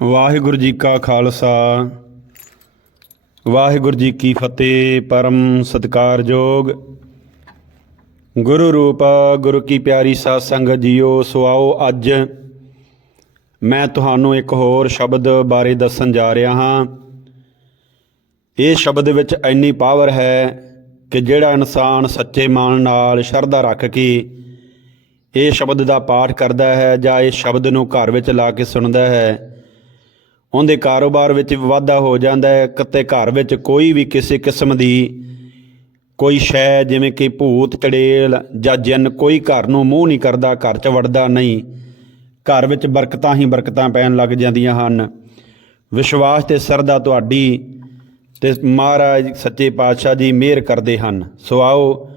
ਵਾਹਿਗੁਰੂ ਜੀ ਕਾ ਖਾਲਸਾ। ਵਾਹਿਗੁਰੂ ਜੀ ਕੀ ਫਤਿਹ, ਪਰਮ ਸਤਿਕਾਰਯੋਗ ਗੁਰੂ ਰੂਪ, ਗੁਰੂ ਕੀ ਪਿਆਰੀ ਸਾਧ ਸੰਗਤ ਜੀਓ ਸੁਆਓ ਅੱਜ ਮੈਂ ਤੁਹਾਨੂੰ ਇੱਕ ਹੋਰ ਸ਼ਬਦ ਬਾਰੇ ਦੱਸਣ ਜਾ ਰਿਹਾ ਹਾਂ। ਇਹ ਸ਼ਬਦ ਵਿੱਚ ਇੰਨੀ ਪਾਵਰ ਹੈ ਕਿ ਜਿਹੜਾ ਇਨਸਾਨ ਸੱਚੇ ਮਨ ਨਾਲ ਸ਼ਰਧਾ ਰੱਖ ਕੇ ਇਹ ਸ਼ਬਦ ਦਾ ਪਾਠ ਕਰਦਾ ਹੈ ਜਾਂ ਇਹ ਸ਼ਬਦ ਨੂੰ ਘਰ ਵਿੱਚ ਲਾ ਕੇ ਸੁਣਦਾ ਹੈ ਉਹਦੇ ਕਾਰੋਬਾਰ ਵਿੱਚ ਵੀ ਵਾਧਾ ਹੋ ਜਾਂਦਾ ਹੈ, ਕਿਤੇ ਘਰ ਵਿੱਚ ਕੋਈ ਵੀ ਕਿਸੇ ਕਿਸਮ ਦੀ ਕੋਈ ਸ਼ੈ, ਜਿਵੇਂ ਕਿ ਭੂਤ, ਚੜੇਲ ਜਾਂ ਜਿੰਨ, ਕੋਈ ਘਰ ਨੂੰ ਮੂੰਹ ਨਹੀਂ ਕਰਦਾ, ਘਰ 'ਚ ਵੜਦਾ ਨਹੀਂ। ਘਰ ਵਿੱਚ ਬਰਕਤਾਂ ਹੀ ਬਰਕਤਾਂ ਪੈਣ ਲੱਗ ਜਾਂਦੀਆਂ ਹਨ। ਵਿਸ਼ਵਾਸ ਤੇ ਸਰਦਾ ਤੁਹਾਡੀ ਤੇ ਮਹਾਰਾਜ ਸੱਚੇ ਪਾਤਸ਼ਾਹ ਜੀ ਮਿਹਰ ਕਰਦੇ ਹਨ। ਸੋ ਆਓ,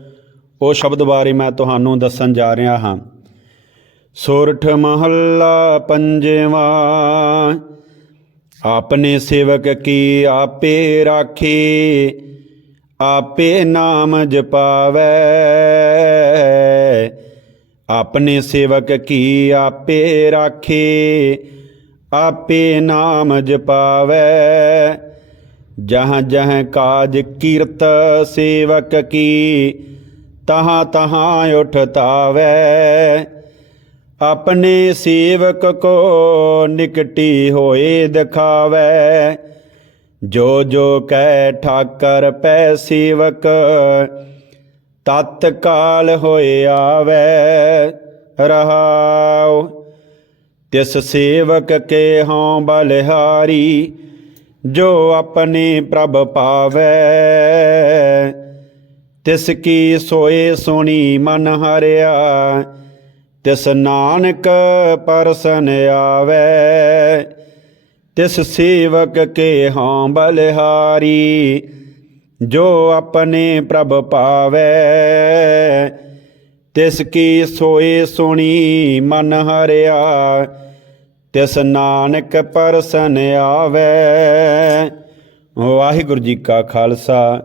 ਉਹ ਸ਼ਬਦ ਬਾਰੇ ਮੈਂ ਤੁਹਾਨੂੰ ਦੱਸਣ ਜਾ ਰਿਹਾ ਹਾਂ। ਸੋਰਠ ਮਹੱਲਾ ਪੰਜਵਾ ਆਪਨੇ ਸੇਵਕ ਕੀ ਆਪੇ ਰਾਖੇ? ਆਪੇ ਨਾਮ ਜਪਾਵੈ। ਆਪਣੇ ਸੇਵਕ ਕੀ ਆਪੇ ਰਾਖੇ? ਆਪੇ ਨਾਮ ਜਪਾਵੈ। ਜਹਾਂ ਜਹਾਂ ਕਾਜ ਕੀਰਤ ਸੇਵਕ ਕੀ, ਤਹਾਂ ਤਹਾਂ ਉਠਤਾਵੈ। ਆਪਣੇ ਸੇਵਕ ਕੋ ਨਿਕਟੀ ਹੋਏ ਦਿਖਾਵੈ। ਜੋ ਜੋ ਕਹਿ ਠਾਕਰ ਪੈ ਸੇਵਕ, ਤਤਕਾਲ ਹੋਏ ਆਵੈ, ਰਹਾਉ। ਤਿਸ ਸੇਵਕ ਕੇ ਹਉ ਬਲਿਹਾਰੀ, ਜੋ ਆਪਣੇ ਪ੍ਰਭ ਪਾਵੈ। ਤਿਸ ਕੀ ਸੋਏ ਸੁਣੀ ਮਨ ਹਰਿਆ ਤਿਸ ਨਾਨਕ ਪਰਸਨ ਆਵੈ, ਤਿਸ ਸੇਵਕ ਕੇ ਹਾਂ ਬਲਿਹਾਰੀ, ਜੋ ਆਪਣੇ ਪ੍ਰਭ ਪਾਵੈ। ਤਿਸ ਕੀ ਸੋਏ ਸੁਣੀ ਮਨ ਹਰਿਆ, ਤਿਸ ਨਾਨਕ ਪਰਸਨ ਆਵੈ। ਵਾਹਿਗੁਰੂ ਜੀ ਕਾ ਖਾਲਸਾ,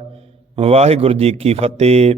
ਵਾਹਿਗੁਰੂ ਜੀ ਕੀ ਫਤਿਹ।